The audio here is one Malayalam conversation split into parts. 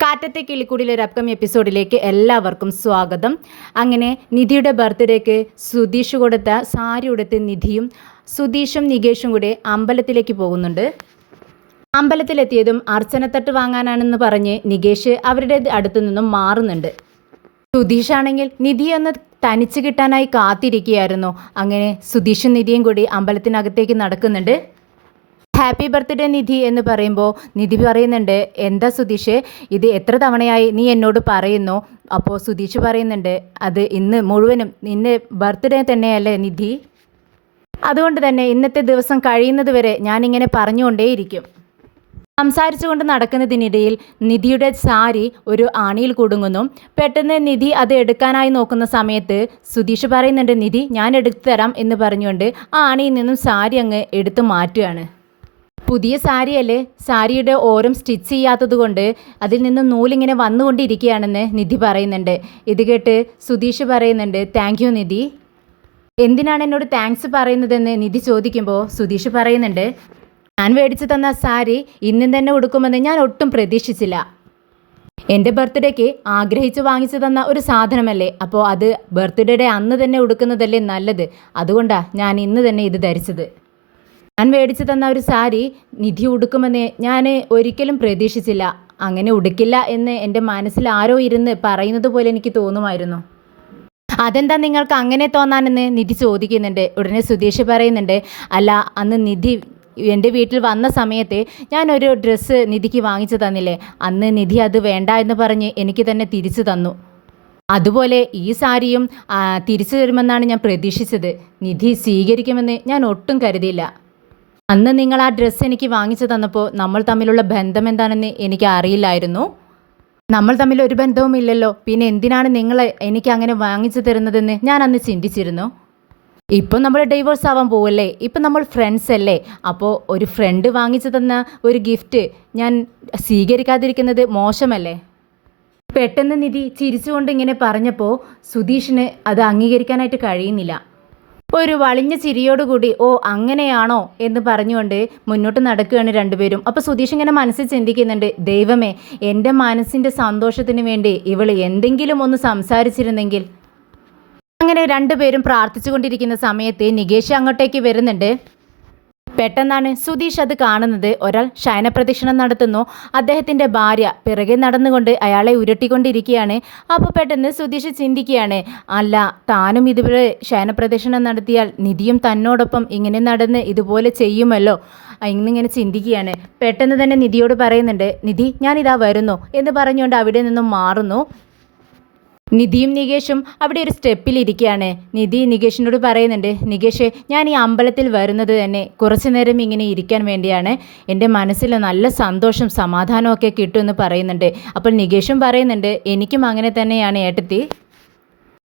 കാറ്റത്തെ കിളിക്കൂടിലെ ഒരു അപ്കമിങ് എപ്പിസോഡിലേക്ക് എല്ലാവർക്കും സ്വാഗതം. അങ്ങനെ നിധിയുടെ ബർത്ത്ഡേക്ക് സുധീഷ് കൊടുത്ത സാരി ഉടുത്ത് നിധിയും സുധീഷും നികേഷും കൂടെ അമ്പലത്തിലേക്ക് പോകുന്നുണ്ട്. അമ്പലത്തിലെത്തിയതും അർച്ചനത്തട്ട് വാങ്ങാനാണെന്ന് പറഞ്ഞ് നികേഷ് അവരുടെ അടുത്തു നിന്നും മാറുന്നുണ്ട്. സുധീഷാണെങ്കിൽ നിധിയൊന്ന് തനിച്ച് കിട്ടാനായി കാത്തിരിക്കുകയായിരുന്നു. അങ്ങനെ സുധീഷും നിധിയും കൂടി അമ്പലത്തിനകത്തേക്ക് നടക്കുന്നുണ്ട്. ഹാപ്പി ബർത്ത്ഡേ നിധി എന്ന് പറയുമ്പോൾ നിധി പറയുന്നുണ്ട്, എന്താ സുധീഷ്, ഇത് എത്ര തവണയായി നീ എന്നോട് പറയുന്നു? അപ്പോൾ സുധീഷ് പറയുന്നുണ്ട്, അത് ഇന്ന് മുഴുവനും നിന്റെ ബർത്ത്ഡേ തന്നെയല്ലേ നിധി, അതുകൊണ്ട് തന്നെ ഇന്നത്തെ ദിവസം കഴിയുന്നത് വരെ ഞാനിങ്ങനെ പറഞ്ഞുകൊണ്ടേയിരിക്കും. സംസാരിച്ചുകൊണ്ട് നടക്കുന്നതിനിടയിൽ നിധിയുടെ സാരി ഒരു ആണിയിൽ കുടുങ്ങുന്നു. പെട്ടെന്ന് നിധി അത് എടുക്കാനായി നോക്കുന്ന സമയത്ത് സുധീഷ് പറയുന്നുണ്ട്, നിധി ഞാൻ എടുത്തു തരാം എന്ന് പറഞ്ഞുകൊണ്ട് ആ ആണിയിൽ നിന്നും സാരി അങ്ങ് എടുത്തു മാറ്റുകയാണ്. പുതിയ സാരിയല്ലേ, സാരിയുടെ ഓരം സ്റ്റിച്ച് ചെയ്യാത്തത് കൊണ്ട് അതിൽ നിന്ന് നൂലിങ്ങനെ വന്നുകൊണ്ടിരിക്കുകയാണെന്ന് നിധി പറയുന്നുണ്ട്. ഇത് കേട്ട് സുധീഷ് പറയുന്നുണ്ട്, താങ്ക് യു നിധി. എന്തിനാണ് എന്നോട് താങ്ക്സ് പറയുന്നതെന്ന് നിധി ചോദിക്കുമ്പോൾ സുധീഷ് പറയുന്നുണ്ട്, ഞാൻ മേടിച്ചു തന്ന സാരി ഇന്നും തന്നെ ഉടുക്കുമെന്ന് ഞാൻ ഒട്ടും പ്രതീക്ഷിച്ചില്ല. എൻ്റെ ബർത്ത്ഡേക്ക് ആഗ്രഹിച്ച് വാങ്ങിച്ചു തന്ന ഒരു സാധനമല്ലേ, അപ്പോൾ അത് ബർത്ത്ഡേയുടെ അന്ന് തന്നെ ഉടുക്കുന്നതല്ലേ നല്ലത്, അതുകൊണ്ടാണ് ഞാൻ ഇന്ന് തന്നെ ഇത് ധരിച്ചത്. ഞാൻ മേടിച്ചു തന്ന ഒരു സാരി നിധി ഉടുക്കുമെന്ന് ഞാൻ ഒരിക്കലും പ്രതീക്ഷിച്ചില്ല. അങ്ങനെ ഉടുക്കില്ല എന്ന് എൻ്റെ മനസ്സിൽ ആരോ ഇരുന്ന് പറയുന്നത് പോലെ എനിക്ക് തോന്നുമായിരുന്നു. അതെന്താ നിങ്ങൾക്ക് അങ്ങനെ തോന്നാനെന്ന് നിധി ചോദിക്കുന്നുണ്ട്. ഉടനെ സുധീഷ് പറയുന്നുണ്ട്, അല്ല അന്ന് നിധി എൻ്റെ വീട്ടിൽ വന്ന സമയത്ത് ഞാനൊരു ഡ്രസ്സ് നിധിക്ക് വാങ്ങിച്ചു തന്നില്ലേ, അന്ന് നിധി അത് വേണ്ട എന്ന് പറഞ്ഞ് എനിക്ക് തന്നെ തിരിച്ചു തന്നു. അതുപോലെ ഈ സാരിയും തിരിച്ചു തരുമെന്നാണ് ഞാൻ പ്രതീക്ഷിച്ചത്. നിധി സ്വീകരിക്കുമെന്ന് ഞാൻ ഒട്ടും കരുതിയില്ല. അന്ന് നിങ്ങൾ ആ ഡ്രസ്സ് എനിക്ക് വാങ്ങിച്ചു തന്നപ്പോൾ നമ്മൾ തമ്മിലുള്ള ബന്ധം എന്താണെന്ന് എനിക്ക് അറിയില്ലായിരുന്നു. നമ്മൾ തമ്മിൽ ഒരു ബന്ധവുമില്ലല്ലോ, പിന്നെ എന്തിനാണ് നിങ്ങൾ എനിക്ക് അങ്ങനെ വാങ്ങിച്ചു തരുന്നതെന്ന് ഞാൻ അന്ന് ചിന്തിച്ചിരുന്നു. ഇപ്പം നമ്മൾ ഡൈവോഴ്സ് ആവാൻ പോവല്ലേ, ഇപ്പം നമ്മൾ ഫ്രണ്ട്സ് അല്ലേ, അപ്പോൾ ഒരു ഫ്രണ്ട് വാങ്ങിച്ചു തന്ന ഒരു ഗിഫ്റ്റ് ഞാൻ സ്വീകരിക്കാതിരിക്കുന്നത് മോശമല്ലേ? പെട്ടെന്ന് നിധി ചിരിച്ചുകൊണ്ട് ഇങ്ങനെ പറഞ്ഞപ്പോൾ സുധീഷിന് അത് അംഗീകരിക്കാനായിട്ട് കഴിയുന്നില്ല. ഒരു വളിഞ്ഞ ചിരിയോടുകൂടി ഓ അങ്ങനെയാണോ എന്ന് പറഞ്ഞുകൊണ്ട് മുന്നോട്ട് നടക്കുകയാണ് രണ്ടുപേരും. അപ്പോൾ സുധീഷ് ഇങ്ങനെ മനസ്സിൽ ചിന്തിക്കുന്നുണ്ട്, ദൈവമേ, എൻ്റെ മനസ്സിൻ്റെ സന്തോഷത്തിന് വേണ്ടി ഇവൾ എന്തെങ്കിലും ഒന്ന് സംസാരിച്ചിരുന്നെങ്കിൽ. അങ്ങനെ രണ്ടുപേരും പ്രാർത്ഥിച്ചു കൊണ്ടിരിക്കുന്ന സമയത്ത് നികേഷ് അങ്ങോട്ടേക്ക് വരുന്നുണ്ട്. പെട്ടെന്നാണ് സുധീഷ് അത് കാണുന്നത്. ഒരാൾ ശയനപ്രദക്ഷിണം നടത്തുന്നു. അദ്ദേഹത്തിൻ്റെ ഭാര്യ പിറകെ നടന്നുകൊണ്ട് അയാളെ ഉരുട്ടിക്കൊണ്ടിരിക്കുകയാണ്. അപ്പോൾ പെട്ടെന്ന് സുധീഷ് ചിന്തിക്കുകയാണ്, അല്ല താനും ഇതുപോലെ ശയനപ്രദക്ഷിണം നടത്തിയാൽ നിധിയും തന്നോടൊപ്പം ഇങ്ങനെ നടന്ന് ഇതുപോലെ ചെയ്യുമല്ലോ എന്നിങ്ങനെ ചിന്തിക്കുകയാണ്. പെട്ടെന്ന് തന്നെ നിധിയോട് പറയുന്നുണ്ട്, നിധി ഞാനിതാ വരുന്നു എന്ന് പറഞ്ഞുകൊണ്ട് അവിടെ നിന്നും മാറുന്നു. നിധിയും നികേഷും അവിടെ ഒരു സ്റ്റെപ്പിലിരിക്കുകയാണ്. നിധി നികേഷിനോട് പറയുന്നുണ്ട്, നികേഷ് ഞാൻ ഈ അമ്പലത്തിൽ വരുന്നത് തന്നെ കുറച്ചു നേരം ഇങ്ങനെ ഇരിക്കാൻ വേണ്ടിയാണ്. എൻ്റെ മനസ്സിൽ നല്ല സന്തോഷം സമാധാനമൊക്കെ കിട്ടുമെന്ന് പറയുന്നുണ്ട്. അപ്പോൾ നികേഷും പറയുന്നുണ്ട്, എനിക്കും അങ്ങനെ തന്നെയാണ് ഏട്ടത്തി,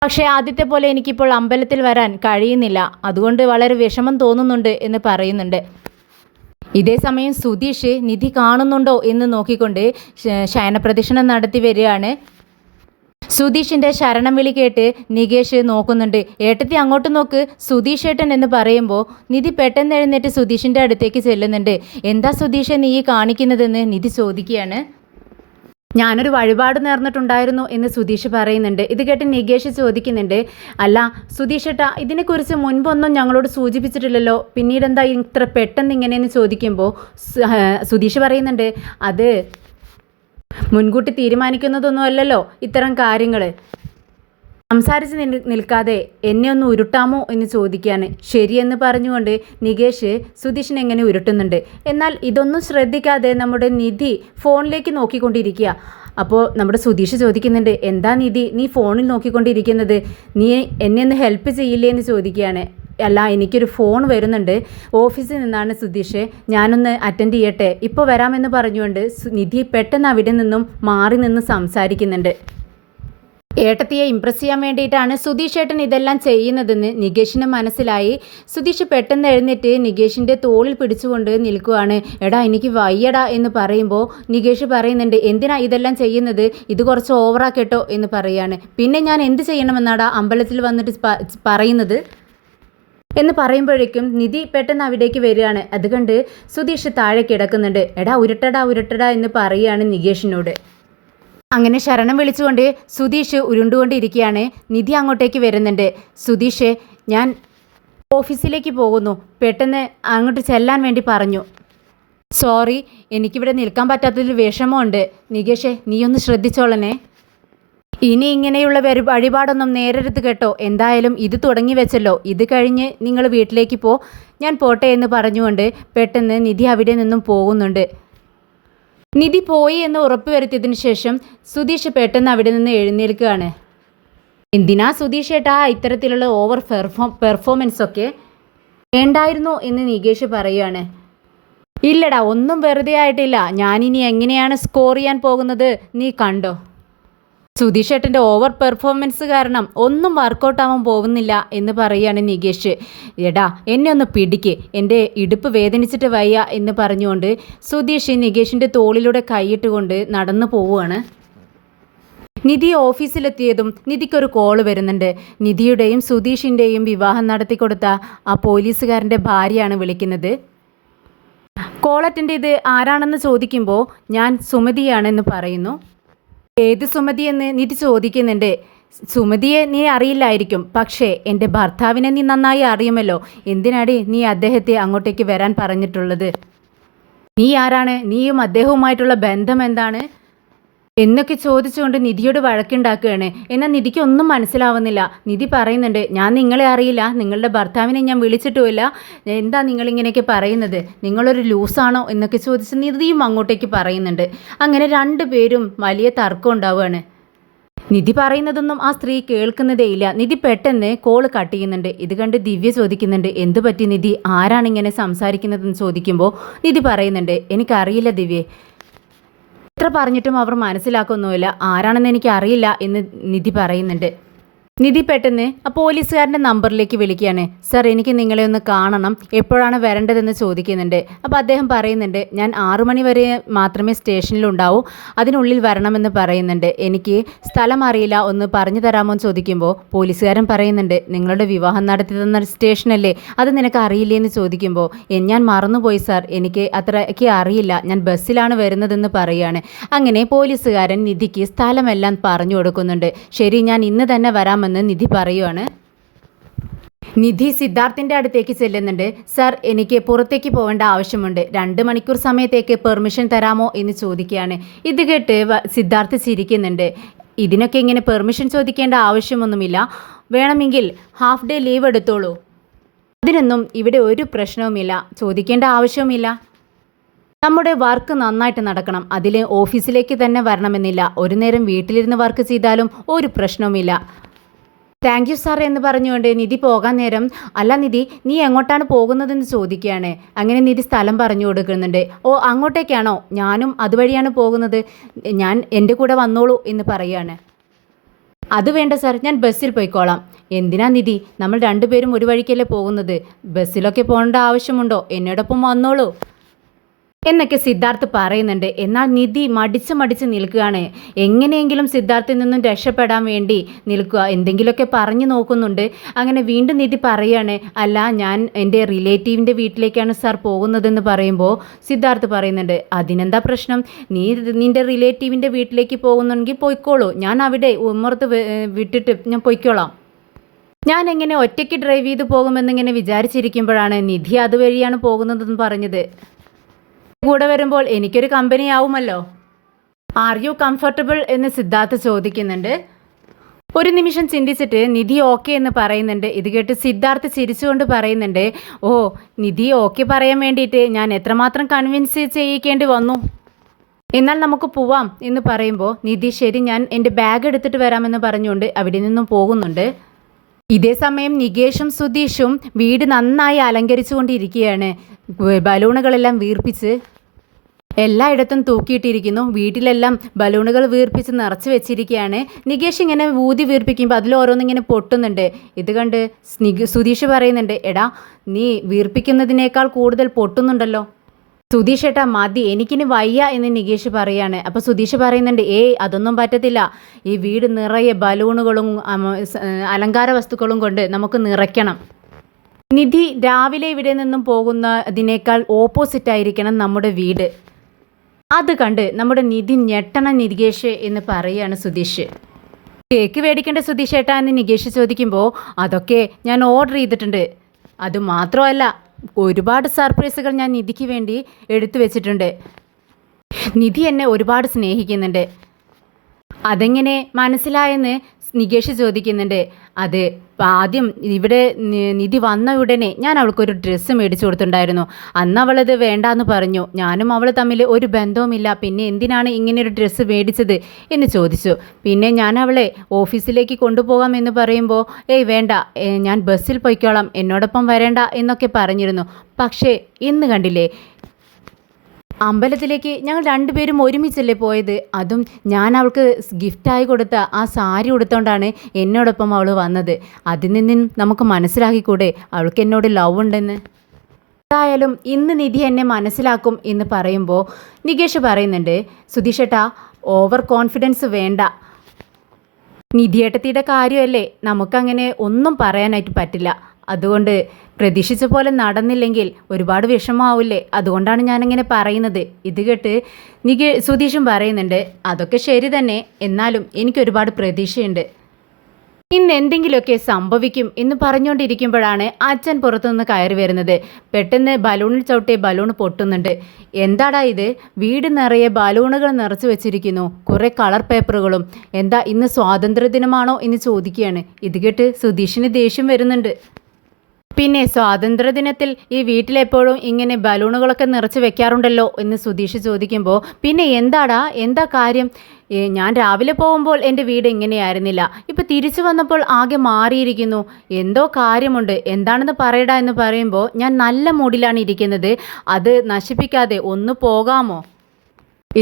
പക്ഷേ ആദ്യത്തെ പോലെ എനിക്കിപ്പോൾ അമ്പലത്തിൽ വരാൻ കഴിയുന്നില്ല, അതുകൊണ്ട് വളരെ വിഷമം തോന്നുന്നുണ്ട് എന്ന് പറയുന്നുണ്ട്. ഇതേ സമയം സുധീഷ് നിധി കാണുന്നുണ്ടോ എന്ന് നോക്കിക്കൊണ്ട് ശയനപ്രദക്ഷിണം നടത്തി വരികയാണ്. സുധീഷിൻ്റെ ശരണം വിളി കേട്ട് നികേഷ് നോക്കുന്നുണ്ട്. ഏട്ടത്തി അങ്ങോട്ട് നോക്ക് സുധീഷ് ഏട്ടൻ എന്ന് പറയുമ്പോൾ നിധി പെട്ടെന്ന് എഴുന്നേറ്റ് സുധീഷിൻ്റെ അടുത്തേക്ക് ചെല്ലുന്നുണ്ട്. എന്താ സുധീഷ് നീ കാണിക്കുന്നതെന്ന് നിധി ചോദിക്കുകയാണ്. ഞാനൊരു വഴിപാട് നേർന്നിട്ടുണ്ടായിരുന്നു എന്ന് സുധീഷ് പറയുന്നുണ്ട്. ഇത് കേട്ട് നികേഷ് ചോദിക്കുന്നുണ്ട്, അല്ല സുധീഷ് ഏട്ടാ ഇതിനെക്കുറിച്ച് മുൻപൊന്നും ഞങ്ങളോട് സൂചിപ്പിച്ചിട്ടില്ലല്ലോ, പിന്നീട് എന്താ ഇത്ര പെട്ടെന്ന് ഇങ്ങനെയെന്ന് ചോദിക്കുമ്പോൾ സുധീഷ് പറയുന്നുണ്ട്, അത് മുൻകൂട്ടി തീരുമാനിക്കുന്നതൊന്നും അല്ലല്ലോ ഇത്തരം കാര്യങ്ങൾ. സംസാരിച്ച് നിൽക്കാതെ എന്നെ ഒന്ന് ഉരുട്ടാമോ എന്ന് ചോദിക്കുകയാണ്. ശരിയെന്ന് പറഞ്ഞുകൊണ്ട് നികേഷ് സുധീഷിനെ എങ്ങനെ ഉരുട്ടുന്നുണ്ട്. എന്നാൽ ഇതൊന്നും ശ്രദ്ധിക്കാതെ നമ്മുടെ നിധി ഫോണിലേക്ക് നോക്കിക്കൊണ്ടിരിക്കുക. അപ്പോൾ നമ്മുടെ സുധീഷ് ചോദിക്കുന്നുണ്ട്, എന്താ നിധി നീ ഫോണിൽ നോക്കിക്കൊണ്ടിരിക്കുന്നത്, നീ എന്നെ ഒന്ന് ഹെൽപ്പ് ചെയ്യില്ലേ എന്ന് ചോദിക്കുകയാണ്. അല്ല എനിക്കൊരു ഫോൺ വരുന്നുണ്ട് ഓഫീസിൽ നിന്നാണ് സുധീഷ്, ഞാനൊന്ന് അറ്റൻഡ് ചെയ്യട്ടെ, ഇപ്പോൾ വരാമെന്ന് പറഞ്ഞുകൊണ്ട് നിധി പെട്ടെന്ന് അവിടെ നിന്നും മാറി നിന്ന് സംസാരിക്കുന്നുണ്ട്. ഏട്ടത്തിയെ ഇംപ്രസ് ചെയ്യാൻ വേണ്ടിയിട്ടാണ് സുധീഷ് ഏട്ടൻ ഇതെല്ലാം ചെയ്യുന്നതെന്ന് നികേഷിന് മനസ്സിലായി. സുധീഷ് പെട്ടെന്ന് എഴുന്നേറ്റ് നികേഷിൻ്റെ തോളിൽ പിടിച്ചുകൊണ്ട് നിൽക്കുകയാണ്. എടാ എനിക്ക് വയ്യടാ എന്ന് പറയുമ്പോൾ നികേഷ് പറയുന്നുണ്ട്, എന്തിനാ ഇതെല്ലാം ചെയ്യുന്നത്, ഇത് കുറച്ച് ഓവറാക്കട്ടോ എന്ന് പറയുകയാണ്. പിന്നെ ഞാൻ എന്ത് ചെയ്യണമെന്നാടാ അമ്പലത്തിൽ വന്നിട്ട് പറയുന്നത് എന്ന് പറയുമ്പോഴേക്കും നിധി പെട്ടെന്ന് അവിടേക്ക് വരികയാണ്. അത് കണ്ട് സുധീഷ് താഴെ കിടക്കുന്നുണ്ട്. എടാ ഉരുട്ടടാ ഉരുട്ടടാ എന്ന് പറയുകയാണ് നികേഷിനോട്. അങ്ങനെ ശരണം വിളിച്ചുകൊണ്ട് സുധീഷ് ഉരുണ്ടുകൊണ്ടിരിക്കുകയാണ്. നിധി അങ്ങോട്ടേക്ക് വരുന്നുണ്ട്. സുധീഷ്, ഞാൻ ഓഫീസിലേക്ക് പോകുന്നു, പെട്ടെന്ന് അങ്ങോട്ട് ചെല്ലാൻ വേണ്ടി പറഞ്ഞു. സോറി, എനിക്കിവിടെ നിൽക്കാൻ പറ്റാത്തതിൽ വിഷമമുണ്ട്. നികേഷേ, നീയൊന്ന് ശ്രദ്ധിച്ചോളണേ. ഇനി ഇങ്ങനെയുള്ള വഴിപാടൊന്നും നേരരുത് കേട്ടോ. എന്തായാലും ഇത് തുടങ്ങി വെച്ചല്ലോ, ഇത് കഴിഞ്ഞ് നിങ്ങൾ വീട്ടിലേക്ക് പോ, ഞാൻ പോട്ടെ എന്ന് പറഞ്ഞുകൊണ്ട് പെട്ടെന്ന് നിധി അവിടെ നിന്നും പോകുന്നുണ്ട്. നിധി പോയി എന്ന് ഉറപ്പുവരുത്തിയതിനു ശേഷം സുധീഷ് പെട്ടെന്ന് അവിടെ നിന്ന് എഴുന്നേൽക്കുകയാണ്. എന്തിനാ സുധീഷ് ഏട്ടാ ഇത്തരത്തിലുള്ള ഓവർ പെർഫോമൻസ് ഒക്കെ വേണ്ടായിരുന്നു എന്ന് നികേഷ് പറയുകയാണ്. ഇല്ലടാ, ഒന്നും വെറുതെ ആയിട്ടില്ല. ഞാനിനി എങ്ങനെയാണ് സ്കോർ ചെയ്യാൻ പോകുന്നത് നീ കണ്ടോ. സുധീഷ് ഏട്ടൻ്റെ ഓവർ പെർഫോമൻസ് കാരണം ഒന്നും വർക്കൗട്ടാവാൻ പോകുന്നില്ല എന്ന് പറയുകയാണ് നികേഷ്. എടാ, എന്നെ ഒന്ന് പിടിക്ക്, എൻ്റെ ഇടുപ്പ് വേദനിച്ചിട്ട് വയ്യ എന്ന് പറഞ്ഞുകൊണ്ട് സുധീഷ് നികേഷിൻ്റെ തോളിലൂടെ കൈയിട്ടുകൊണ്ട് നടന്നു പോവുകയാണ്. നിധി ഓഫീസിലെത്തിയതും നിധിക്കൊരു കോള് വരുന്നുണ്ട്. നിധിയുടെയും സുധീഷിൻ്റെയും വിവാഹം നടത്തിക്കൊടുത്ത ആ പോലീസുകാരൻ്റെ ഭാര്യയാണ് വിളിക്കുന്നത്. കോൾ അറ്റൻഡ് ചെയ്ത് ആരാണെന്ന് ചോദിക്കുമ്പോൾ ഞാൻ സുമതിയാണെന്ന് പറയുന്നു. ഏത് സുമതി എന്ന് നിധി ചോദിക്കുന്നുണ്ട്. സുമതിയെ നീ അറിയില്ലായിരിക്കും, പക്ഷേ എൻ്റെ ഭർത്താവിനെ നീ നന്നായി അറിയുമല്ലോ. എന്തിനാടി നീ അദ്ദേഹത്തെ അങ്ങോട്ടേക്ക് വരാൻ പറഞ്ഞിട്ടുള്ളത്? നീ ആരാണ്? നീയും അദ്ദേഹവുമായിട്ടുള്ള ബന്ധം എന്താണ് എന്നൊക്കെ ചോദിച്ചുകൊണ്ട് നിധിയോട് വഴക്കുണ്ടാക്കുകയാണ്. എന്നാൽ നിധിക്ക് ഒന്നും മനസ്സിലാവുന്നില്ല. നിധി പറയുന്നുണ്ട്, ഞാൻ നിങ്ങളെ അറിയില്ല, നിങ്ങളുടെ ഭർത്താവിനെ ഞാൻ വിളിച്ചിട്ടുമില്ല, എന്താ നിങ്ങളിങ്ങനെയൊക്കെ പറയുന്നത്, നിങ്ങളൊരു ലൂസാണോ എന്നൊക്കെ ചോദിച്ച് നിധിയും അങ്ങോട്ടേക്ക് പറയുന്നുണ്ട്. അങ്ങനെ രണ്ടുപേരും വലിയ തർക്കം ഉണ്ടാവുകയാണ്. നിധി പറയുന്നതൊന്നും ആ സ്ത്രീ കേൾക്കുന്നതേയില്ല. നിധി പെട്ടെന്ന് കോള് കട്ട് ചെയ്യുന്നുണ്ട്. ഇത് കണ്ട് ദിവ്യ ചോദിക്കുന്നുണ്ട്, എന്തു പറ്റി നിധി, ആരാണിങ്ങനെ സംസാരിക്കുന്നതെന്ന് ചോദിക്കുമ്പോൾ നിധി പറയുന്നുണ്ട്, എനിക്കറിയില്ല ദിവ്യേ, എത്ര പറഞ്ഞിട്ടും അവർ മനസ്സിലാക്കൊന്നുമില്ല, ആരാണെന്ന് എനിക്കറിയില്ല എന്ന് നിധി പറയുന്നുണ്ട്. നിധി പെട്ടെന്ന് ആ പോലീസുകാരൻ്റെ നമ്പറിലേക്ക് വിളിക്കുകയാണ്. സർ, എനിക്ക് നിങ്ങളെ ഒന്ന് കാണണം, എപ്പോഴാണ് വരേണ്ടതെന്ന് ചോദിക്കുന്നുണ്ട്. അപ്പോൾ അദ്ദേഹം പറയുന്നുണ്ട്, ഞാൻ 6 മണി വരെ മാത്രമേ സ്റ്റേഷനിലുണ്ടാവൂ, അതിനുള്ളിൽ വരണമെന്ന് പറയുന്നുണ്ട്. എനിക്ക് സ്ഥലം അറിയില്ല, ഒന്ന് പറഞ്ഞു തരാമോ എന്ന് ചോദിക്കുമ്പോൾ പോലീസുകാരൻ പറയുന്നുണ്ട്, നിങ്ങളുടെ വിവാഹം നടത്തി തന്ന സ്റ്റേഷനല്ലേ, അത് നിനക്ക് അറിയില്ലേ എന്ന് ചോദിക്കുമ്പോൾ ഞാൻ മറന്നുപോയി സാർ, എനിക്ക് അത്രയ്ക്ക് അറിയില്ല, ഞാൻ ബസ്സിലാണ് വരുന്നതെന്ന് പറയുകയാണ്. അങ്ങനെ പോലീസുകാരൻ നിധിക്ക് സ്ഥലമെല്ലാം പറഞ്ഞു കൊടുക്കുന്നുണ്ട്. ശരി, ഞാൻ ഇന്ന് തന്നെ വരാമെന്ന് നിധി പറയുവാണ്. നിധി സിദ്ധാർത്ഥിൻ്റെ അടുത്തേക്ക് ചെല്ലുന്നുണ്ട്. സർ, എനിക്ക് പുറത്തേക്ക് പോകേണ്ട ആവശ്യമുണ്ട്, 2 മണിക്കൂർ സമയത്തേക്ക് പെർമിഷൻ തരാമോ എന്ന് ചോദിക്കുകയാണ്. ഇത് കേട്ട് സിദ്ധാർത്ഥ് ചിരിക്കുന്നുണ്ട്. ഇതിനൊക്കെ ഇങ്ങനെ പെർമിഷൻ ചോദിക്കേണ്ട ആവശ്യമൊന്നുമില്ല, വേണമെങ്കിൽ ഹാഫ് ഡേ ലീവ് എടുത്തോളൂ, അതിനൊന്നും ഇവിടെ ഒരു പ്രശ്നവുമില്ല, ചോദിക്കേണ്ട ആവശ്യവുമില്ല. നമ്മുടെ വർക്ക് നന്നായിട്ട് നടക്കണം, അതിൽ ഓഫീസിലേക്ക് തന്നെ വരണമെന്നില്ല, ഒരു നേരം വീട്ടിലിരുന്ന് വർക്ക് ചെയ്താലും ഒരു പ്രശ്നവുമില്ല. താങ്ക് യു സാർ എന്ന് പറഞ്ഞുകൊണ്ട് നിധി പോകാൻ നേരം, അല്ല നിധി, നീ എങ്ങോട്ടാണ് പോകുന്നതെന്ന് ചോദിക്കുകയാണ്. അങ്ങനെ നിധി സ്ഥലം പറഞ്ഞു കൊടുക്കുന്നുണ്ട്. ഓ, അങ്ങോട്ടേക്കാണോ, ഞാനും അതുവഴിയാണ് പോകുന്നത്, ഞാൻ എൻ്റെ കൂടെ വന്നോളൂ എന്ന് പറയുകയാണ്. അത് വേണ്ട സാർ, ഞാൻ ബസ്സിൽ പോയിക്കോളാം. എന്തിനാ നിധി, നമ്മൾ 2 പേരും ഒരു വഴിക്കല്ലേ പോകുന്നത്, ബസ്സിലൊക്കെ പോകേണ്ട ആവശ്യമുണ്ടോ, എന്നോടൊപ്പം വന്നോളൂ എന്നൊക്കെ സിദ്ധാർത്ഥ് പറയുന്നുണ്ട്. എന്നാൽ നിധി മടിച്ച് നിൽക്കുകയാണ്. എങ്ങനെയെങ്കിലും സിദ്ധാർത്ഥിൽ നിന്നും രക്ഷപ്പെടാൻ വേണ്ടി നിൽക്കുക, എന്തെങ്കിലുമൊക്കെ പറഞ്ഞു നോക്കുന്നുണ്ട്. അങ്ങനെ വീണ്ടും നിധി പറയുകയാണ്, അല്ല, ഞാൻ എൻ്റെ റിലേറ്റീവിൻ്റെ വീട്ടിലേക്കാണ് സാർ പോകുന്നതെന്ന് പറയുമ്പോൾ സിദ്ധാർത്ഥ് പറയുന്നുണ്ട്, അതിനെന്താ പ്രശ്നം, നീ നിൻ്റെ റിലേറ്റീവിൻ്റെ വീട്ടിലേക്ക് പോകുന്നുണ്ടെങ്കിൽ പോയിക്കോളൂ, ഞാൻ അവിടെ ഉമ്മറത്ത് വിട്ടിട്ട് ഞാൻ പോയിക്കോളാം. ഞാൻ എങ്ങനെ ഒറ്റയ്ക്ക് ഡ്രൈവ് ചെയ്ത് പോകുമെന്നിങ്ങനെ വിചാരിച്ചിരിക്കുമ്പോഴാണ് നിധി അതുവഴിയാണ് പോകുന്നതെന്ന് പറഞ്ഞത്. കൂടെ വരുമ്പോൾ എനിക്കൊരു കമ്പനി ആവുമല്ലോ. ആർ യു കംഫർട്ടബിൾ എന്ന് സിദ്ധാർത്ഥ് ചോദിക്കുന്നുണ്ട്. ഒരു നിമിഷം ചിന്തിച്ചിട്ട് നിധി ഓക്കെ എന്ന് പറയുന്നുണ്ട്. ഇത് കേട്ട് സിദ്ധാർത്ഥ് ചിരിച്ചുകൊണ്ട് പറയുന്നുണ്ട്, ഓ, നിധി ഓക്കെ പറയാൻ വേണ്ടിയിട്ട് ഞാൻ എത്രമാത്രം കൺവിൻസ് ചെയ്യിക്കേണ്ടി വന്നു, എന്നാൽ നമുക്ക് പോവാം എന്ന് പറയുമ്പോൾ നിധി, ശരി, ഞാൻ എൻ്റെ ബാഗ് എടുത്തിട്ട് വരാമെന്ന് പറഞ്ഞുകൊണ്ട് അവിടെ നിന്നും പോകുന്നുണ്ട്. ഇതേ സമയം നികേഷും സുധീഷും വീട് നന്നായി അലങ്കരിച്ചു കൊണ്ടിരിക്കുകയാണ്. ബലൂണുകളെല്ലാം വീർപ്പിച്ച് എല്ലായിടത്തും തൂക്കിയിട്ടിരിക്കുന്നു. വീട്ടിലെല്ലാം ബലൂണുകൾ വീർപ്പിച്ച് നിറച്ച് വെച്ചിരിക്കുകയാണ്. നികേഷ് ഇങ്ങനെ ഊതി വീർപ്പിക്കുമ്പോൾ അതിൽ ഓരോന്നിങ്ങനെ പൊട്ടുന്നുണ്ട്. ഇത് കണ്ട് സുധീഷ് പറയുന്നുണ്ട്, എടാ, നീ വീർപ്പിക്കുന്നതിനേക്കാൾ കൂടുതൽ പൊട്ടുന്നുണ്ടല്ലോ. സുധീഷ് ഏട്ടാ, മതി, എനിക്കിനി വയ്യ എന്ന് നികേഷ് പറയാണ്. അപ്പോൾ സുധീഷ് പറയുന്നുണ്ട്, ഏയ്, അതൊന്നും പറ്റത്തില്ല, ഈ വീട് നിറയെ ബലൂണുകളും അലങ്കാര വസ്തുക്കളും കൊണ്ട് നമുക്ക് നിറയ്ക്കണം. നിധി, രാവിലെ ഇവിടെ നിന്നും പോകുന്നതിനേക്കാൾ ഓപ്പോസിറ്റായിരിക്കണം നമ്മുടെ വീട്. അത് കണ്ട് നമ്മുടെ നിധി ഞെട്ടണം നികേഷ് എന്ന് പറയുകയാണ് സുധീഷ്. കേക്ക് മേടിക്കേണ്ട സുധീഷ് ഏട്ടാ എന്ന് നികേഷ് ചോദിക്കുമ്പോൾ അതൊക്കെ ഞാൻ ഓർഡർ ചെയ്തിട്ടുണ്ട്. അതുമാത്രമല്ല ഒരുപാട് സർപ്രൈസുകൾ ഞാൻ നിധിക്ക് വേണ്ടി എടുത്തു വെച്ചിട്ടുണ്ട്. നിധി എന്നെ ഒരുപാട് സ്നേഹിക്കുന്നുണ്ട്. അതെങ്ങനെ മനസ്സിലായെന്ന് നികേഷ് ചോദിക്കുന്നുണ്ട്. അത് ആദ്യം ഇവിടെ നിധി വന്ന ഉടനെ ഞാൻ അവൾക്കൊരു ഡ്രസ്സ് മേടിച്ചു കൊടുത്തിട്ടുണ്ടായിരുന്നു. അന്ന് അവളത് വേണ്ടാന്ന് പറഞ്ഞു. ഞാനും അവൾ തമ്മിൽ ഒരു ബന്ധവുമില്ല, പിന്നെ എന്തിനാണ് ഇങ്ങനെയൊരു ഡ്രസ്സ് മേടിച്ചത് എന്ന് ചോദിച്ചു. പിന്നെ ഞാൻ അവളെ ഓഫീസിലേക്ക് കൊണ്ടുപോകാം എന്ന് പറയുമ്പോൾ ഏയ് വേണ്ട, ഞാൻ ബസ്സിൽ പോയിക്കോളാം, എന്നോടൊപ്പം വരേണ്ട എന്നൊക്കെ പറഞ്ഞിരുന്നു. പക്ഷേ ഇന്ന് കണ്ടില്ലേ, അമ്പലത്തിലേക്ക് ഞങ്ങൾ രണ്ടുപേരും ഒരുമിച്ചല്ലേ പോയത്. അതും ഞാൻ അവൾക്ക് ഗിഫ്റ്റായി കൊടുത്ത ആ സാരി ഉടുത്തോണ്ടാണ് എന്നോടൊപ്പം അവൾ വന്നത്. അതിൽ നിന്നും നമുക്ക് മനസ്സിലാക്കിക്കൂടെ അവൾക്ക് എന്നോട് ലവ് ഉണ്ടെന്ന്. എന്തായാലും ഇന്ന് നിധി എന്നെ മനസ്സിലാക്കും എന്ന് പറയുമ്പോൾ നികേഷ് പറയുന്നുണ്ട്, സുധീഷേട്ടാ ഓവർ കോൺഫിഡൻസ് വേണ്ട. നിധിയേട്ടത്തിയുടെ കാര്യമല്ലേ, നമുക്കങ്ങനെ ഒന്നും പറയാനായിട്ട് പറ്റില്ല. അതുകൊണ്ട് പ്രതീക്ഷിച്ച പോലെ നടന്നില്ലെങ്കിൽ ഒരുപാട് വിഷമാവില്ലേ, അതുകൊണ്ടാണ് ഞാനിങ്ങനെ പറയുന്നത്. ഇത് കേട്ട് സുധീഷും പറയുന്നുണ്ട്, അതൊക്കെ ശരി തന്നെ, എന്നാലും എനിക്കൊരുപാട് പ്രതീക്ഷയുണ്ട്, ഇന്ന് എന്തെങ്കിലുമൊക്കെ സംഭവിക്കും എന്ന് പറഞ്ഞുകൊണ്ടിരിക്കുമ്പോഴാണ് അച്ഛൻ പുറത്തുനിന്ന് കയറി വരുന്നത്. പെട്ടെന്ന് ബലൂണിൽ ചവിട്ടിയ ബലൂൺ പൊട്ടുന്നുണ്ട്. എന്താടാ ഇത്, വീട് നിറയെ ബലൂണുകൾ നിറച്ചു വെച്ചിരിക്കുന്നു, കുറേ കളർ പേപ്പറുകളും. എന്താ ഇന്ന് സ്വാതന്ത്ര്യദിനമാണോ എന്ന് ചോദിക്കുകയാണ്. ഇത് കേട്ട് സുധീഷിന് ദേഷ്യം വരുന്നുണ്ട്. പിന്നെ സ്വാതന്ത്ര്യദിനത്തിൽ ഈ വീട്ടിലെപ്പോഴും ഇങ്ങനെ ബലൂണുകളൊക്കെ നിറച്ച് വെക്കാറുണ്ടല്ലോ എന്ന് സുധീഷ് ചോദിക്കുമ്പോൾ, പിന്നെ എന്താ കാര്യം, ഞാൻ രാവിലെ പോകുമ്പോൾ എൻ്റെ വീട് ഇങ്ങനെയായിരുന്നില്ല, ഇപ്പോൾ തിരിച്ചു വന്നപ്പോൾ ആകെ മാറിയിരിക്കുന്നു, എന്തോ കാര്യമുണ്ട്, എന്താണെന്ന് പറയടാ എന്ന് പറയുമ്പോൾ ഞാൻ നല്ല മൂഡിലാണ് ഇരിക്കുന്നത്, അത് നശിപ്പിക്കാതെ ഒന്ന് പോകാമോ.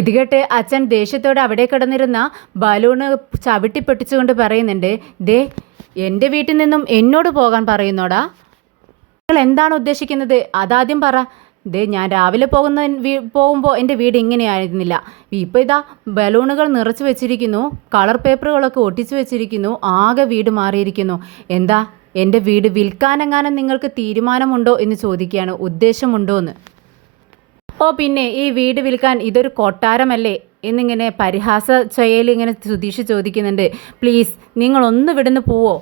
ഇത് കേട്ട് അച്ഛൻ ദേഷ്യത്തോടെ അവിടെ കിടന്നിരുന്ന ബലൂണ് ചവിട്ടി പൊട്ടിച്ചുകൊണ്ട് പറയുന്നുണ്ട്, ദേ എൻ്റെ വീട്ടിൽ നിന്നും എന്നോട് പോകാൻ പറയുന്നോടാ, നിങ്ങൾ എന്താണ് ഉദ്ദേശിക്കുന്നത് അതാദ്യം പറ. ദേ ഞാൻ രാവിലെ പോകുമ്പോൾ എൻ്റെ വീട് ഇങ്ങനെയായിരുന്നില്ല, ഇപ്പോൾ ഇതാ ബലൂണുകൾ നിറച്ച് വെച്ചിരിക്കുന്നു, കളർ പേപ്പറുകളൊക്കെ ഒട്ടിച്ചു വെച്ചിരിക്കുന്നു, ആകെ വീട് മാറിയിരിക്കുന്നു. എന്താ എൻ്റെ വീട് വിൽക്കാനെങ്ങാനും നിങ്ങൾക്ക് തീരുമാനമുണ്ടോ എന്ന് ചോദിക്കുകയാണ്, ഉദ്ദേശമുണ്ടോ എന്ന്. ഓ പിന്നെ ഈ വീട് വിൽക്കാൻ ഇതൊരു കൊട്ടാരമല്ലേ എന്നിങ്ങനെ പരിഹാസ ചൊയയിൽ ഇങ്ങനെ സുധീഷ് ചോദിക്കുന്നുണ്ട്. പ്ലീസ് നിങ്ങളൊന്ന് ഇവിടുന്ന് പോവോ,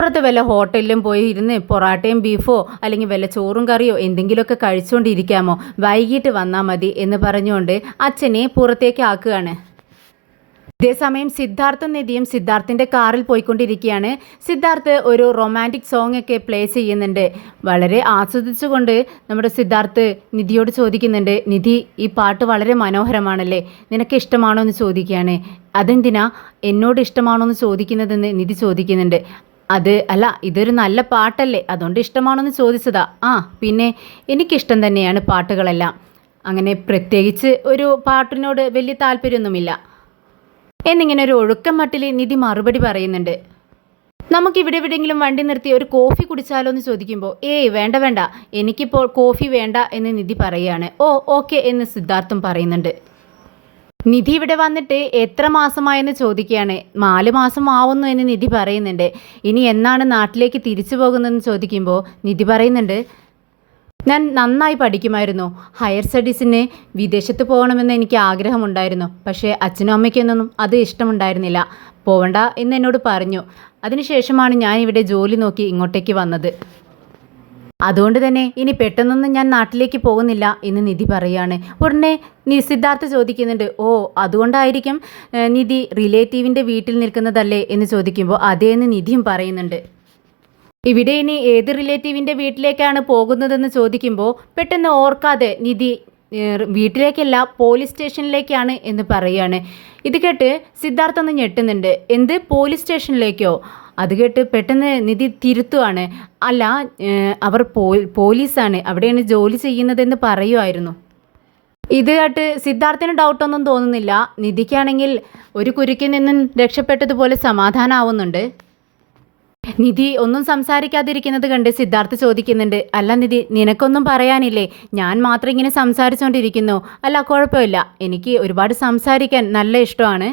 പുറത്ത് വല്ല ഹോട്ടലിലും പോയി ഇരുന്ന് പൊറാട്ടയും ബീഫോ അല്ലെങ്കിൽ വല്ല ചോറും കറിയോ എന്തെങ്കിലുമൊക്കെ കഴിച്ചുകൊണ്ടിരിക്കാമോ, വൈകിട്ട് വന്നാൽ മതി എന്ന് പറഞ്ഞുകൊണ്ട് അച്ഛനെ പുറത്തേക്ക് ആക്കുകയാണ്. ഇതേസമയം സിദ്ധാർത്ഥും നിധിയും സിദ്ധാർത്ഥിൻ്റെ കാറിൽ പോയിക്കൊണ്ടിരിക്കുകയാണ്. സിദ്ധാർത്ഥ് ഒരു റൊമാൻറ്റിക് സോങ് ഒക്കെ പ്ലേ ചെയ്യുന്നുണ്ട്. വളരെ ആസ്വദിച്ചുകൊണ്ട് നമ്മുടെ സിദ്ധാർത്ഥ് നിധിയോട് ചോദിക്കുന്നുണ്ട്, നിധി ഈ പാട്ട് വളരെ മനോഹരമാണല്ലേ, നിനക്ക് ഇഷ്ടമാണോ എന്ന് ചോദിക്കുകയാണ്. അതെന്തിനാ എന്നോട് ഇഷ്ടമാണോ എന്ന് ചോദിക്കുന്നതെന്ന് നിധി ചോദിക്കുന്നുണ്ട്. അത് അല്ല, ഇതൊരു നല്ല പാട്ടല്ലേ, അതുകൊണ്ട് ഇഷ്ടമാണോന്ന് ചോദിച്ചതാ. പിന്നെ എനിക്കിഷ്ടം തന്നെയാണ് പാട്ടുകളെല്ലാം, അങ്ങനെ പ്രത്യേകിച്ച് ഒരു പാട്ടിനോട് വലിയ താല്പര്യമൊന്നുമില്ല എന്നിങ്ങനെ ഒരു ഒഴുക്കം മട്ടിൽ നിധി മറുപടി പറയുന്നുണ്ട്. നമുക്കിവിടെ എവിടെയെങ്കിലും വണ്ടി നിർത്തി ഒരു കോഫി കുടിച്ചാലോ എന്ന് ചോദിക്കുമ്പോൾ ഏയ് വേണ്ട, എനിക്കിപ്പോൾ കോഫി വേണ്ട എന്ന് നിധി പറയുകയാണ്. ഓക്കെ എന്ന് സിദ്ധാർത്ഥും പറയുന്നുണ്ട്. നിധി ഇവിടെ വന്നിട്ട് എത്ര മാസമായെന്ന് ചോദിക്കുകയാണ്. 4 മാസം ആവുന്നു എന്ന് നിധി പറയുന്നുണ്ട്. ഇനി എന്നാണ് നാട്ടിലേക്ക് തിരിച്ചു പോകുന്നതെന്ന് ചോദിക്കുമ്പോൾ നിധി പറയുന്നുണ്ട്, ഞാൻ നന്നായി പഠിക്കുമായിരുന്നു, ഹയർ സ്റ്റഡീസിന് വിദേശത്ത് പോകണമെന്ന് എനിക്ക് ആഗ്രഹമുണ്ടായിരുന്നു, പക്ഷേ അച്ഛനും അമ്മയ്ക്കൊന്നും അത് ഇഷ്ടമുണ്ടായിരുന്നില്ല, പോവണ്ട എന്ന് എന്നോട് പറഞ്ഞു. അതിനുശേഷമാണ് ഞാൻ ഇവിടെ ജോലി നോക്കി ഇങ്ങോട്ടേക്ക് വന്നത്. അതുകൊണ്ട് തന്നെ ഇനി പെട്ടെന്നൊന്നും ഞാൻ നാട്ടിലേക്ക് പോകുന്നില്ല എന്ന് നിധി പറയുകയാണ്. ഉടനെ സിദ്ധാർത്ഥ് ചോദിക്കുന്നുണ്ട്, അതുകൊണ്ടായിരിക്കും നിധി റിലേറ്റീവിൻ്റെ വീട്ടിൽ നിൽക്കുന്നതല്ലേ എന്ന് ചോദിക്കുമ്പോൾ അതേന്ന് നിധിയും പറയുന്നുണ്ട്. ഇവിടെ ഇനി ഏത് റിലേറ്റീവിൻ്റെ വീട്ടിലേക്കാണ് പോകുന്നതെന്ന് ചോദിക്കുമ്പോൾ പെട്ടെന്ന് ഓർക്കാതെ നിധി വീട്ടിലേക്കല്ല പോലീസ് സ്റ്റേഷനിലേക്കാണ് എന്ന് പറയുകയാണ്. ഇത് കേട്ട് സിദ്ധാർത്ഥ് ഒന്ന് ഞെട്ടുന്നുണ്ട്. എന്ത് പോലീസ് സ്റ്റേഷനിലേക്കോ? അത് കേട്ട് പെട്ടെന്ന് നിധി തിരുത്തുവാണ്. അല്ല, അവർ പോലീസാണ്, അവിടെയാണ് ജോലി ചെയ്യുന്നതെന്ന് പറയുമായിരുന്നു. ഇത് കേട്ട് സിദ്ധാർത്ഥിന് ഡൗട്ടൊന്നും തോന്നുന്നില്ല. നിധിക്കാണെങ്കിൽ ഒരു കുരുക്കിൽ നിന്നും രക്ഷപ്പെട്ടതുപോലെ സമാധാനമാവുന്നുണ്ട്. നിധി ഒന്നും സംസാരിക്കാതിരിക്കുന്നത് കണ്ട് സിദ്ധാർത്ഥ് ചോദിക്കുന്നുണ്ട്, അല്ല നിധി നിനക്കൊന്നും പറയാനില്ലേ, ഞാൻ മാത്രം ഇങ്ങനെ സംസാരിച്ചുകൊണ്ടിരിക്കുന്നു. അല്ല കുഴപ്പമില്ല, എനിക്ക് ഒരുപാട് സംസാരിക്കാൻ നല്ല ഇഷ്ടമാണ്,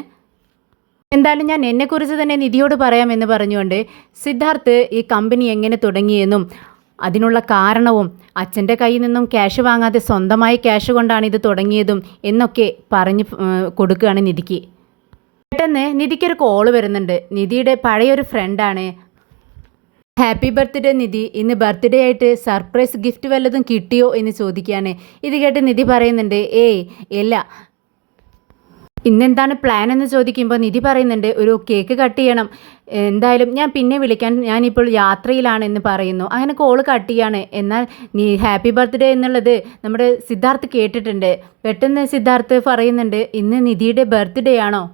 എന്തായാലും ഞാൻ എന്നെക്കുറിച്ച് തന്നെ നിധിയോട് പറയാമെന്ന് പറഞ്ഞുകൊണ്ട് സിദ്ധാർത്ഥ് ഈ കമ്പനി എങ്ങനെ തുടങ്ങിയെന്നും അതിനുള്ള കാരണവും അച്ഛൻ്റെ കയ്യിൽ നിന്നും ക്യാഷ് വാങ്ങാതെ സ്വന്തമായി ക്യാഷ് കൊണ്ടാണ് ഇത് തുടങ്ങിയതും എന്നൊക്കെ പറഞ്ഞ് കൊടുക്കുകയാണ് നിധിക്ക്. പെട്ടെന്ന് നിധിക്കൊരു കോള് വരുന്നുണ്ട്. നിധിയുടെ പഴയൊരു ഫ്രണ്ടാണ്. ഹാപ്പി ബർത്ത്ഡേ നിധി, ഇന്ന് ബർത്ത്ഡേ ആയിട്ട് സർപ്രൈസ് ഗിഫ്റ്റ് വല്ലതും കിട്ടിയോ എന്ന് ചോദിക്കുകയാണ്. ഇത് കേട്ട് നിധി പറയുന്നുണ്ട്, ഏയ് ഇല്ല. ഇന്നെന്താണ് പ്ലാൻ എന്ന് ചോദിക്കുമ്പോൾ നിധി പറയുന്നുണ്ട്, ഒരു കേക്ക് കട്ട് ചെയ്യണം, എന്തായാലും ഞാൻ പിന്നെ വിളിക്കാൻ, ഞാനിപ്പോൾ യാത്രയിലാണ് എന്ന് പറയുന്നു. അങ്ങനെ കോള് കട്ട് ചെയ്യാണ്. എന്നാൽ നീ ഹാപ്പി ബർത്ത്ഡേ എന്നുള്ളത് നമ്മുടെ സിദ്ധാർത്ഥ് കേട്ടിട്ടുണ്ട്. പെട്ടെന്ന് സിദ്ധാർത്ഥ് പറയുന്നുണ്ട്, ഇന്ന് നിധിയുടെ ബർത്ത്ഡേ ആണോ?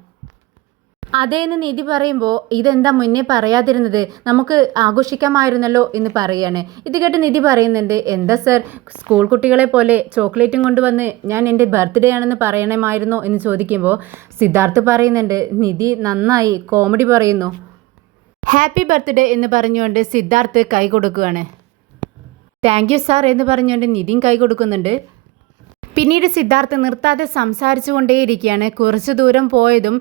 അതേന്ന് നിധി പറയുമ്പോൾ ഇതെന്താ മുന്നേ പറയാതിരുന്നത്, നമുക്ക് ആഘോഷിക്കാമായിരുന്നല്ലോ എന്ന് പറയാണ്. ഇത് കേട്ട് നിധി പറയുന്നുണ്ട്, എന്താ സർ, സ്കൂൾ കുട്ടികളെ പോലെ ചോക്ലേറ്റും കൊണ്ടുവന്ന് ഞാൻ എൻ്റെ ബർത്ത്ഡേ ആണെന്ന് പറയണമായിരുന്നോ എന്ന് ചോദിക്കുമ്പോൾ സിദ്ധാർത്ഥ് പറയുന്നുണ്ട്, നിധി നന്നായി കോമഡി പറയുന്നു. ഹാപ്പി ബർത്ത്ഡേ എന്ന് പറഞ്ഞുകൊണ്ട് സിദ്ധാർത്ഥ് കൈ കൊടുക്കുകയാണ്. താങ്ക് യു സാർ എന്ന് പറഞ്ഞുകൊണ്ട് നിധിയും കൈ കൊടുക്കുന്നുണ്ട്. പിന്നീട് സിദ്ധാർത്ഥ് നിർത്താതെ സംസാരിച്ചു കൊണ്ടേയിരിക്കുകയാണ്. കുറച്ച് ദൂരം പോയതും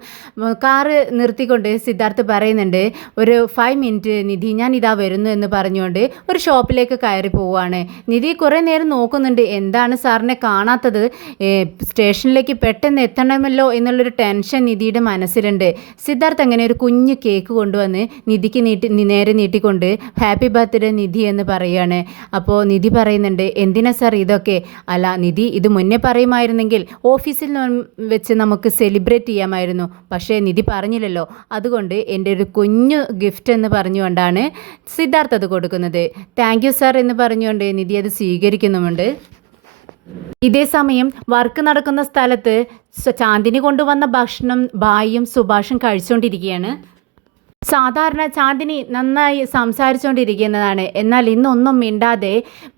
കാറ് നിർത്തിക്കൊണ്ട് സിദ്ധാർത്ഥ് പറയുന്നുണ്ട്, ഒരു 5 മിനിറ്റ് നിധി, ഞാൻ ഇതാ വരുന്നു എന്ന് പറഞ്ഞുകൊണ്ട് ഒരു ഷോപ്പിലേക്ക് കയറി പോവുകയാണ്. നിധി കുറേ നേരം നോക്കുന്നുണ്ട്, എന്താണ് സാറിനെ കാണാത്തത്, സ്റ്റേഷനിലേക്ക് പെട്ടെന്ന് എത്തണമല്ലോ എന്നുള്ളൊരു ടെൻഷൻ നിധിയുടെ മനസ്സിലുണ്ട്. സിദ്ധാർത്ഥ് അങ്ങനെ ഒരു കുഞ്ഞു കേക്ക് കൊണ്ടുവന്ന് നിധിക്ക് നേരെ നീട്ടിക്കൊണ്ട് ഹാപ്പി ബർത്ത്ഡേ നിധി എന്ന് പറയുകയാണ്. അപ്പോൾ നിധി പറയുന്നുണ്ട്, എന്തിനാ സാർ ഇതൊക്കെ? അല്ല നിധി, ഇത് മുന്നേ പറയുമായിരുന്നെങ്കിൽ ഓഫീസിൽ വെച്ച് നമുക്ക് സെലിബ്രേറ്റ് ചെയ്യാമായിരുന്നു. പക്ഷേ നിധി പറഞ്ഞില്ലല്ലോ, അതുകൊണ്ട് എൻ്റെ ഒരു കുഞ്ഞു ഗിഫ്റ്റ് എന്ന് പറഞ്ഞുകൊണ്ടാണ് സിദ്ധാർത്ഥ് അത് കൊടുക്കുന്നത്. താങ്ക് യു സാർ എന്ന് പറഞ്ഞുകൊണ്ട് നിധി അത് സ്വീകരിക്കുന്നുമുണ്ട്. ഇതേ സമയം വർക്ക് നടക്കുന്ന സ്ഥലത്ത് ചാന്ദിനി കൊണ്ടുവന്ന ഭക്ഷണം ബായിയും സുഭാഷും കഴിച്ചുകൊണ്ടിരിക്കുകയാണ്. സാധാരണ ചാന്ദിനി നന്നായി സംസാരിച്ചുകൊണ്ടിരിക്കുന്നതാണ്. എന്നാൽ ഇന്നൊന്നും മിണ്ടാതെ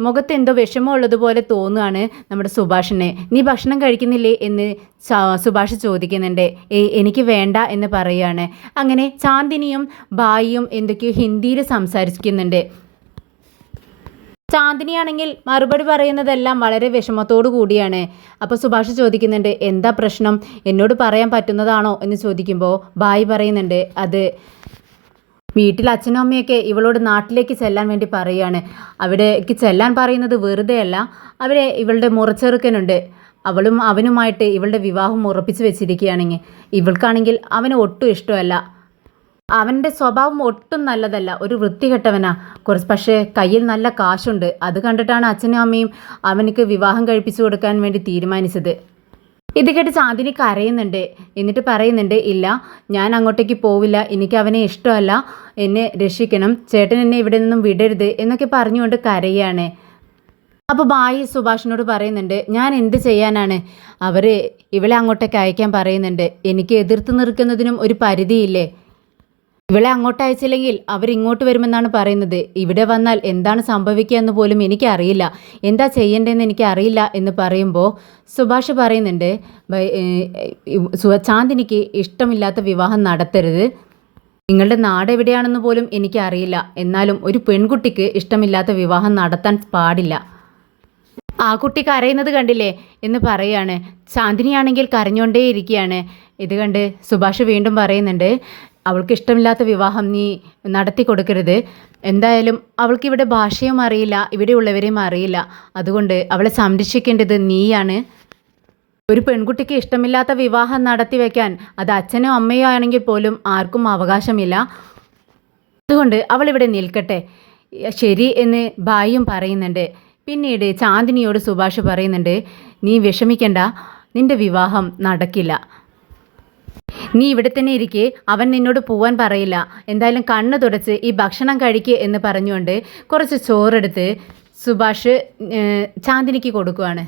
മുഖത്ത് എന്തോ വിഷമമുള്ളതുപോലെ തോന്നുകയാണ് നമ്മുടെ സുഭാഷിനെ. നീ ഭക്ഷണം കഴിക്കുന്നില്ലേ എന്ന് സുഭാഷ് ചോദിക്കുന്നുണ്ട്. എനിക്ക് വേണ്ട എന്ന് പറയുകയാണ്. അങ്ങനെ ചാന്ദിനിയും ബായിയും എന്തൊക്കെയോ ഹിന്ദിയിൽ സംസാരിക്കുന്നുണ്ട്. ചാന്ദിനിയാണെങ്കിൽ മറുപടി പറയുന്നതെല്ലാം വളരെ വിഷമത്തോടു കൂടിയാണ്. അപ്പോൾ സുഭാഷ് ചോദിക്കുന്നുണ്ട്, എന്താ പ്രശ്നം, എന്നോട് പറയാൻ പറ്റുന്നതാണോ എന്ന് ചോദിക്കുമ്പോൾ ബായി പറയുന്നുണ്ട്, അത് വീട്ടിൽ അച്ഛനും അമ്മയൊക്കെ ഇവളോട് നാട്ടിലേക്ക് ചെല്ലാൻ വേണ്ടി പറയുകയാണ്. അവിടേക്ക് ചെല്ലാൻ പറയുന്നത് വെറുതെ അല്ല, ഇവളുടെ മുറച്ചെറുക്കനുണ്ട്, അവനുമായിട്ട് ഇവളുടെ വിവാഹം ഉറപ്പിച്ച് വെച്ചിരിക്കുകയാണെങ്കിൽ ഇവൾക്കാണെങ്കിൽ അവന് ഒട്ടും ഇഷ്ടമല്ല. അവൻ്റെ സ്വഭാവം ഒട്ടും നല്ലതല്ല, ഒരു വൃത്തികെട്ടവനാ. പക്ഷേ കയ്യിൽ നല്ല കാശുണ്ട്. അത് കണ്ടിട്ടാണ് അച്ഛനും അമ്മയും അവനക്ക് വിവാഹം കഴിപ്പിച്ചു കൊടുക്കാൻ വേണ്ടി തീരുമാനിച്ചത്. ഇത് കേട്ട് ചാന്ദിനി കരയുന്നുണ്ട്. എന്നിട്ട് പറയുന്നുണ്ട്, ഇല്ല, ഞാൻ അങ്ങോട്ടേക്ക് പോവില്ല, എനിക്ക് അവനെ ഇഷ്ടമല്ല, എന്നെ രക്ഷിക്കണം, ചേട്ടൻ എന്നെ ഇവിടെ നിന്നും വിടരുത് എന്നൊക്കെ പറഞ്ഞുകൊണ്ട് കരയാണ്. അപ്പോൾ ബായി സുഭാഷിനോട് പറയുന്നുണ്ട്, ഞാൻ എന്ത് ചെയ്യാനാണ്, അവർ ഇവളെ അങ്ങോട്ടേക്ക് അയക്കാൻ പറയുന്നുണ്ട്, എനിക്ക് എതിർത്ത് നിൽക്കുന്നതിനും ഒരു പരിധിയില്ലേ, ഇവളെ അങ്ങോട്ട് അയച്ചില്ലെങ്കിൽ അവരിങ്ങോട്ട് വരുമെന്നാണ് പറയുന്നത്, ഇവിടെ വന്നാൽ എന്താണ് സംഭവിക്കുക എന്ന് പോലും എനിക്കറിയില്ല, എന്താ ചെയ്യേണ്ടതെന്ന് എനിക്കറിയില്ല എന്ന് പറയുമ്പോൾ സുഭാഷ് പറയുന്നുണ്ട്, ചാന്ദിനിക്ക് ഇഷ്ടമില്ലാത്ത വിവാഹം നടത്തരുത്, നിങ്ങളുടെ നാട് എവിടെയാണെന്ന് പോലും എനിക്കറിയില്ല, എന്നാലും ഒരു പെൺകുട്ടിക്ക് ഇഷ്ടമില്ലാത്ത വിവാഹം നടത്താൻ പാടില്ല. ആ കുട്ടി കരയുന്നത് കണ്ടില്ലേ എന്ന് പറയാണ്. ചാന്ദിനിയാണെങ്കിൽ കരഞ്ഞുകൊണ്ടേയിരിക്കുകയാണ്. ഇത് കണ്ട് സുഭാഷ് വീണ്ടും പറയുന്നുണ്ട്, അവൾക്ക് ഇഷ്ടമില്ലാത്ത വിവാഹം നീ നടത്തി കൊടുക്കരുത്, എന്തായാലും അവൾക്കിവിടെ ഭാഷയും അറിയില്ല, ഇവിടെയുള്ളവരെയും അറിയില്ല, അതുകൊണ്ട് അവളെ സംരക്ഷിക്കേണ്ടത് നീയാണ്. ഒരു പെൺകുട്ടിക്ക് ഇഷ്ടമില്ലാത്ത വിവാഹം നടത്തി വയ്ക്കാൻ അത് അച്ഛനോ അമ്മയോ ആണെങ്കിൽ പോലും ആർക്കും അവകാശമില്ല, അതുകൊണ്ട് അവളിവിടെ നിൽക്കട്ടെ. ശരി എന്ന് ബായിയും പറയുന്നുണ്ട്. പിന്നീട് ചാന്ദിനിയോട് സുഭാഷ് പറയുന്നുണ്ട്, നീ വിഷമിക്കണ്ട, നിന്റെ വിവാഹം നടക്കില്ല, നീ ഇവിടെ തന്നെ ഇരിക്കെ, അവൻ നിന്നോട് പോവാൻ പറയില്ല, എന്തായാലും കണ്ണ് തുടച്ച് ഈ ഭക്ഷണം കഴിക്കുക എന്ന് പറഞ്ഞുകൊണ്ട് കുറച്ച് ചോറെടുത്ത് സുഭാഷ് ചാന്ദിനിക്ക് കൊടുക്കുകയാണ്.